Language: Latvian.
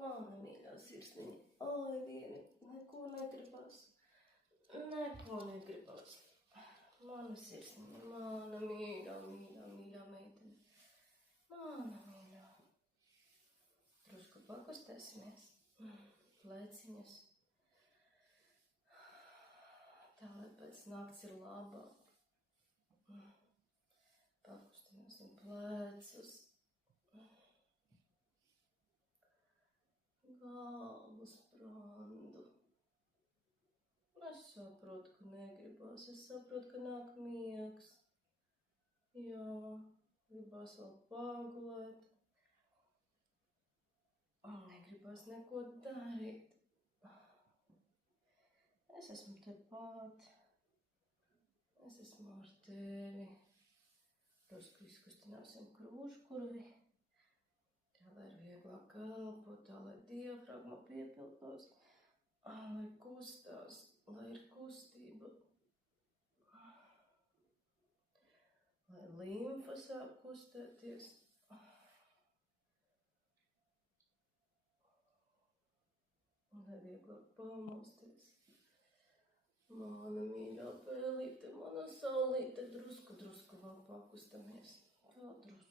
Mana mīļā sirsniņa. Ai, dieni, neko negribas. Neko negribas. Mana sirsniņa, mana mīļā meitene. Mana mīļā. Drusku pakustēsimies. Pleciņus. Tā, lai pēc nakts ir labāk. Pakustināsim plecus. Galvu sprandu. Es saprotu, ka negribas. Es saprotu, ka nāk miegs. Jā, gribas vēl pagulēt. Un negribas neko darīt. Es esmu tepat. Es esmu ar tevi. Drusku izkustināsim krūškurvi. Tā, lai ir vieglāk elpot, tā, lai diafragma piepildās, lai kustās, lai ir kustība. Lai limfa sāk kustēties. Lai vieglāk pamosties. Mana mīļā pēlīte, mana saulīte, drusku vēl pakustamies. Vēl drusku.